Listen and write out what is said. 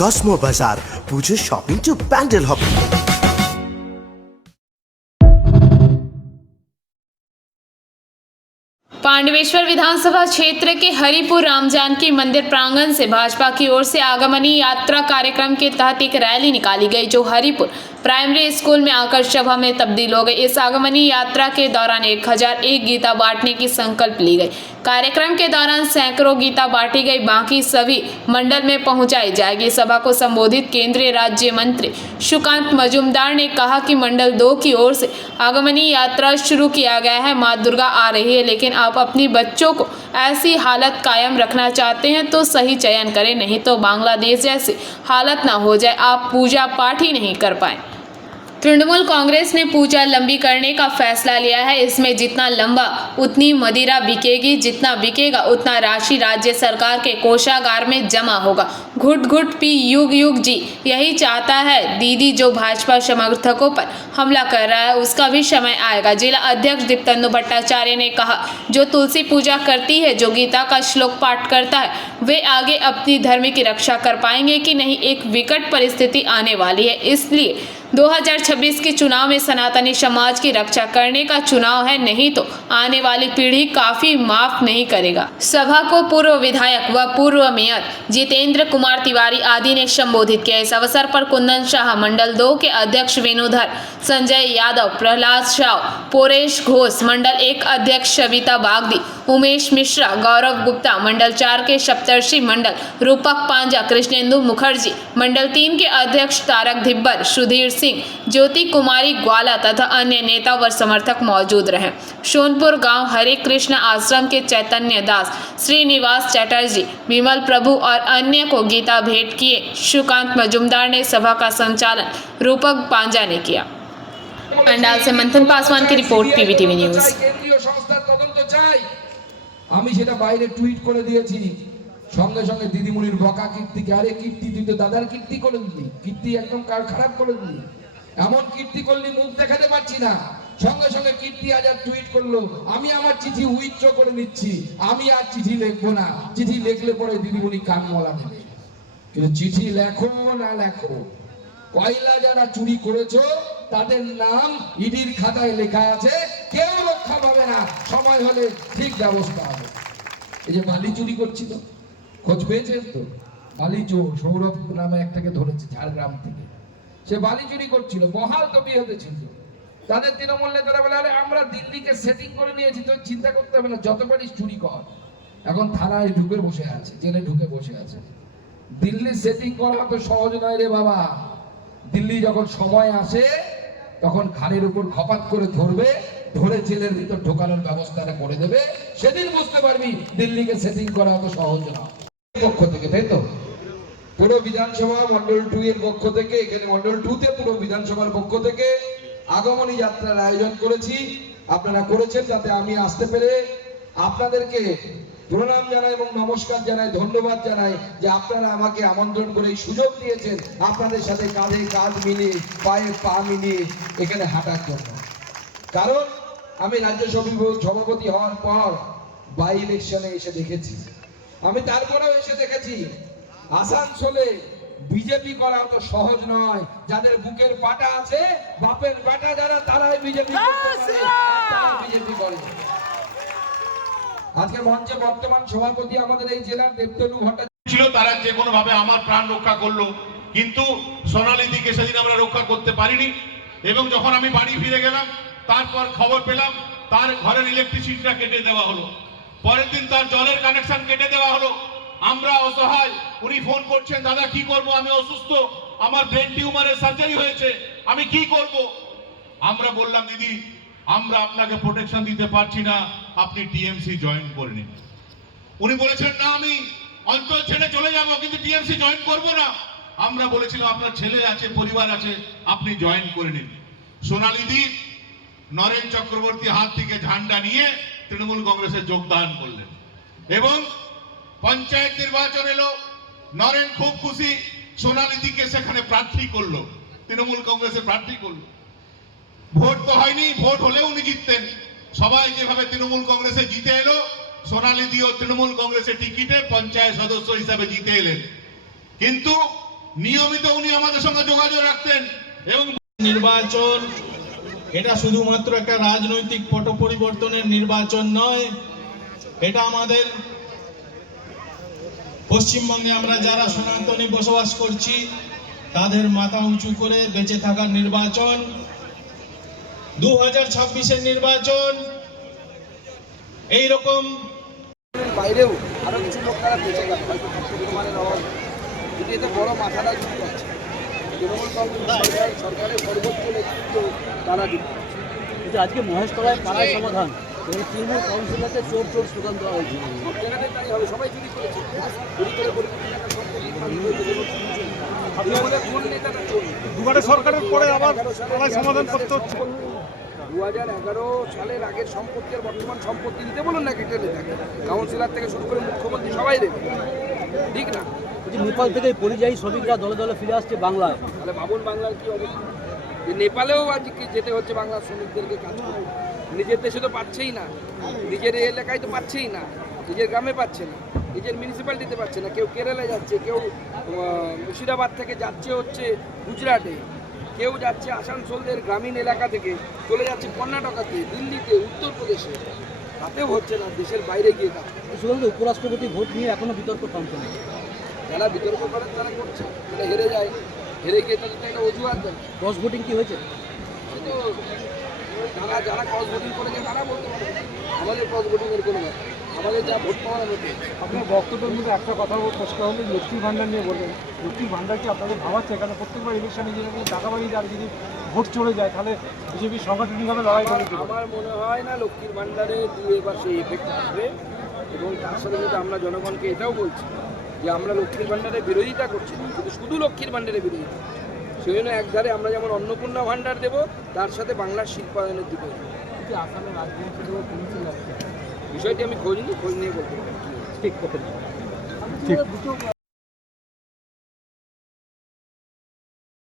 Cosmo Bazaar, পুজোর shopping to pandal hopping. Pandaveshwar विधानसभा क्षेत्र के हरिपुर राम जानकी मंदिर प्रांगण से भाजपा की ओर से आगमनी यात्रा कार्यक्रम के तहत एक रैली निकाली गई, जो हरिपुर प्राइमरी स्कूल में आकर सभा में तब्दील हो गई। इस आगमनी यात्रा के दौरान 1001 गीता बांटने की संकल्प ली गई। कार्यक्रम के दौरान सैकड़ों गीता बांटी गई, बाकी सभी मंडल में पहुंचाई जाएगी। सभा को संबोधित केंद्रीय राज्य मंत्री सुकांत मजूमदार ने कहा कि मंडल 2 की ओर से आगमनी यात्रा शुरू किया गया है। माँ दुर्गा आ रही है, लेकिन आप अपनी बच्चों को ऐसी हालत कायम रखना चाहते हैं तो सही चयन करें, नहीं तो बांग्लादेश जैसी हालत ना हो जाए, आप पूजा पाठ ही नहीं कर पाए। तृणमूल कांग्रेस ने पूजा लंबी करने का फैसला लिया है। इसमें जितना लंबा उतनी मदिरा बिकेगी, जितना बिकेगा उतना राशि राज्य सरकार के कोषागार में जमा होगा। घुट घुट पी युग युग जी यही चाहता है। दीदी जो भाजपा समर्थकों पर हमला कर रहा है, उसका भी समय आएगा। जिला अध्यक्ष दीप्तेंदु भट्टाचार्य ने कहा, जो तुलसी पूजा करती है, जो गीता का श्लोक पाठ करता है, वे आगे अपनी धर्म की रक्षा कर पाएंगे कि नहीं। एक विकट परिस्थिति आने वाली है, इसलिए 2026 के चुनाव में सनातनी समाज की रक्षा करने का चुनाव है, नहीं तो आने वाली पीढ़ी काफी माफ नहीं करेगा। सभा को पूर्व विधायक व पूर्व मेयर जितेंद्र कुमार तिवारी आदि ने संबोधित किया। इस अवसर पर कुंदन शाह, मंडल 2 के अध्यक्ष वेणुधर, संजय यादव, प्रहलाद शाह, पोरेश घोष, मंडल 1 अध्यक्ष सविता बागदी, उमेश मिश्रा, गौरव गुप्ता, मंडल 4 के सप्तर्षि मंडल, रूपक पांजा, कृष्णेंदु मुखर्जी, मंडल 3 के अध्यक्ष तारक धिब्बर, सुधीर सिंह, ज्योति कुमारी ग्वाला तथा अन्य नेता व समर्थक मौजूद रहे। सोनपुर गांव हरे कृष्ण आश्रम के चैतन्य दास, श्रीनिवास चटर्जी, विमल प्रभु और अन्य को गीता भेंट किए। सुकांत मजूमदार ने सभा का संचालन रूपक पांजा ने किया। पंडाल से मंथन पासवान की रिपोर्ट, पीवीटीवी न्यूज। আমি সেটা বাইরে টুইট করে দিয়েছি, সঙ্গে সঙ্গে দিদিমণির বকা কীর্তিকে, আরে কীর্তি তুই তো দাদার কীর্তি করে দিলি, কীর্তি একদম খারাপ করে দিলি, এমন কীর্তি করলি মুখ দেখাতে পারছি না। সঙ্গে সঙ্গে কীর্তি আজ টুইট করলো, আমি আমার চিঠি উইথড্র করে নিচ্ছি, আমি আর চিঠি লিখবো না, চিঠি লিখলে পরে দিদিমণি কান মলা দেবে। কিন্তু চিঠি লেখো না লেখো, কয়লা যারা চুরি করেছো তাদের নাম ইডির খাতায় লেখা আছে, কেউ রক্ষা পাবে না, সময় হলে ঠিক ব্যবস্থা হবে। এই যে বালি চুরি করছিল, খোঁজ পেয়েছেন তো? বালি চোর সৌরভ নামে একটাকে ধরেছে ঝাড়গ্রাম থেকে। সে বালি চুরি করছিল, বহাল তবিয়তে ছিল। তাদের তৃণমূল নেতারা বলে, আরে আমরা দিল্লিকে সেটিং করে নিয়েছি, তো চিন্তা করতে হবে না, যত পারিস চুরি কর। এখন থানায় ঢুকে বসে আছে, জেলে ঢুকে বসে আছে। দিল্লি সেটিং করা তো সহজ নয় রে বাবা। দিল্লি যখন সময় আসে তখন ঘাড়ের উপর খপাত করে ধরবে, ধরে জেলের ভিতর ঢোকানোর ব্যবস্থাটা করে দেবে, সেদিন বুঝতে পারবি দিল্লিকে সেটিং করা অত সহজ না। পক্ষ থেকে, তাই তো? পুরো বিধানসভা মন্ডল 2 এর পক্ষ থেকে, এখানে মন্ডল 2 তে পুরো বিধানসভার পক্ষ থেকে আগমনী যাত্রার আয়োজন করেছি। আপনারা করেছেন, তাতে আমি আসতে পেরে আপনাদেরকে প্রণাম জানাই এবং নমস্কার জানাই, ধন্যবাদ জানাই যে আপনারা আমাকে আমন্ত্রণ করে এই সুযোগ দিয়েছেন আপনাদের সাথে কাঁধে কাঁধ মিলিয়ে, পায়ে পা মিলিয়ে এখানে হাঁটার জন্য। কারণ আমি রাজ্য সভাপতি হওয়ার পর বাই ইলেকশনে এসে দেখেছি, আমি তারপরেও এসে দেখেছি আসানসোলে বিজেপি করা অত সহজ নয়। যাদের বুকের পাটা আছে, বাপের পাটা যারা, তারাই বিজেপি করে। আজকে মঞ্চে বর্তমান সভাপতি আমাদের এই জেলার দেবতনু ভট্টাচার্য ছিল, তারা যে কোনো ভাবে আমার প্রাণ রক্ষা করলো, কিন্তু সোনালী দিকে সেদিন আমরা রক্ষা করতে পারিনি। এবং যখন আমি বাড়ি ফিরে গেলাম, তারপর খবর পেলাম তার ঘরের ইলেকট্রিসিটিটা কেটে দেওয়া হলো, পরের দিন তার জলের কানেকশন কেটে দেওয়া হলো। আমরা অসহায়, উনি ফোন করছেন, দাদা কি করব, আমি অসুস্থ, আমার ব্রেন টিউমারের সার্জারি হয়েছে, আমি কি করব। আমরা বললাম, দিদি আমরা আপনাকে প্রোটেকশন দিতে পারছি না, আপনি টিএমসি জয়েন করে নিন। উনি বলেছেন, না আমি অঞ্চল ছেড়ে চলে যাব, কিন্তু টিএমসি জয়েন করব না। আমরা বলেছিলাম, আপনার ছেলে আছে, পরিবার আছে, আপনি জয়েন করে নিন। সোনালীদি নরেন চক্রবর্তী হাত থেকে ঝান্ডা নিয়ে তৃণমূল কংগ্রেসে যোগদান করলেন এবং পঞ্চায়েত নির্বাচন এলো। নরেন খুব খুশি, সোনালীদিকে সেখানে প্রার্থী করলো, তৃণমূল কংগ্রেসে প্রার্থী করলো। ভোট তো হয়নি, ভোট হলেও উনি জিততেন। সবাই যেভাবে তৃণমূল কংগ্রেসে জিতে এলো, সোনালীদিও তৃণমূল কংগ্রেসের টিকিটে পঞ্চায়েত সদস্য হিসাবে জিতে এলেন। কিন্তু নিয়মিত উনি আমাদের সঙ্গে যোগাযোগ রাখতেন এবং নির্বাচন এটা শুধুমাত্র একটা রাজনৈতিক পট পরিবর্তনের নির্বাচন নয়, এটা আমাদের পশ্চিমবঙ্গে আমরা যারা সনাতনী বসবাস করছি তাদের মাথা উঁচু করে বেঁচে থাকার নির্বাচন। 2026-এর নির্বাচন এইরকম বাইরেও আরো কিছু লোক তারা বেঁচে গেল, হয়তো পরিমাণের অভাব, কিন্তু এতে বড় মাথাটা যুক্ত আছে। তৃণমূল কংগ্রেস সরকারের সর্বোচ্চ নেতৃত্ব তারা যুক্ত আছে। কিন্তু আজকে মহেশতলায় পাড়ায় সমাধান এবং তৃণমূল কাউন্সিলরকে চোর চোর স্লোগান দেওয়া হয়েছে। সব জায়গাতে তাই হবে, সবাই চুরি করেছে, চুরি করে পরিবর্তন একটা সম্পত্তি মালিক হয়েছে। তৃণমূলের কোন নেতাটা চোর? দুবারে সরকারের পরে আবার পাড়ায় সমাধান করতে হচ্ছে। 2011 সালের আগের সম্পত্তি আর বর্তমান সম্পত্তি দিতে বলুন না একটা নেতাকে, কাউন্সিলর থেকে শুরু করে মুখ্যমন্ত্রী সবাই দেবে, ঠিক না? যে নেপাল থেকে পরিযায়ী শ্রমিকরা দলে দলে ফিরে আসছে বাংলায়, তাহলে ভাবুন বাংলার কি অবস্থা। যে নেপালেও আজকে যেতে হচ্ছে বাংলার শ্রমিকদেরকে কাজ করতে, নিজের দেশে তো পাচ্ছেই না, নিজের এলাকায় তো পাচ্ছেই না, নিজের গ্রামে পাচ্ছে না, নিজের মিউনিসিপ্যালিটিতে পাচ্ছে না, কেউ কেরালা যাচ্ছে, কেউ মুর্শিদাবাদ থেকে যাচ্ছে হচ্ছে গুজরাটে, কেউ যাচ্ছে আসানসোলের গ্রামীণ এলাকা থেকে চলে যাচ্ছে কর্ণাটকাতে, দিল্লিতে, উত্তরপ্রদেশে, তাতেও হচ্ছে না, দেশের বাইরে গিয়ে কাজ করছে। শুধুমাত্র উপরাষ্ট্রপতি ভোট নিয়ে এখনো বিতর্ক থামছে না। যারা বিতর্ক করেন তারা করছে, তারা হেরে যায়, হেরে গিয়ে তাদের একটা অজুহাত দেয়। ক্রস ভোটিং কি হয়েছে? কিন্তু যারা ক্রস ভোটিং করেছে তারা বলতে পারে, আমাদের ক্রস ভোটিংয়ের কোনো ব্যাপার, আমাদের যা ভোট পাওয়ার মধ্যে। আপনার বক্তব্যের মধ্যে একটা কথা প্রশ্ন হলে লক্ষ্মীর ভাণ্ডার নিয়ে বলবেন, লক্ষ্মীর ভাণ্ডার কি আপনাদের ভাবাচ্ছে? কারণ প্রত্যেকবার ইলেকশনে যদি টাকা বাড়ি যায়, যদি ভোট চলে যায় তাহলে বিজেপি সাংগঠনিকভাবে লড়াই করে দিতে পারে। আমার মনে হয় না লক্ষ্মীর ভাণ্ডারে দিয়ে এবার সেই এফেক্ট আসবে, এবং তার সাথে সাথে আমরা জনগণকে এটাও বলছি যে আমরা লক্ষ্মীর ভাণ্ডারের বিরোধিতা করছি না, কিন্তু শুধু লক্ষ্মীর ভাণ্ডারের বিরোধিতা করছি। সেই জন্য একধারে আমরা যেমন অন্নপূর্ণা ভাণ্ডার দেবো, তার সাথে বাংলার শিল্পায়নের দিকে আসামের রাজনীতি থেকেও কমছে যাচ্ছে। বিষয়টি আমি খোঁজ নিয়ে বলতে পারি। ঠিক।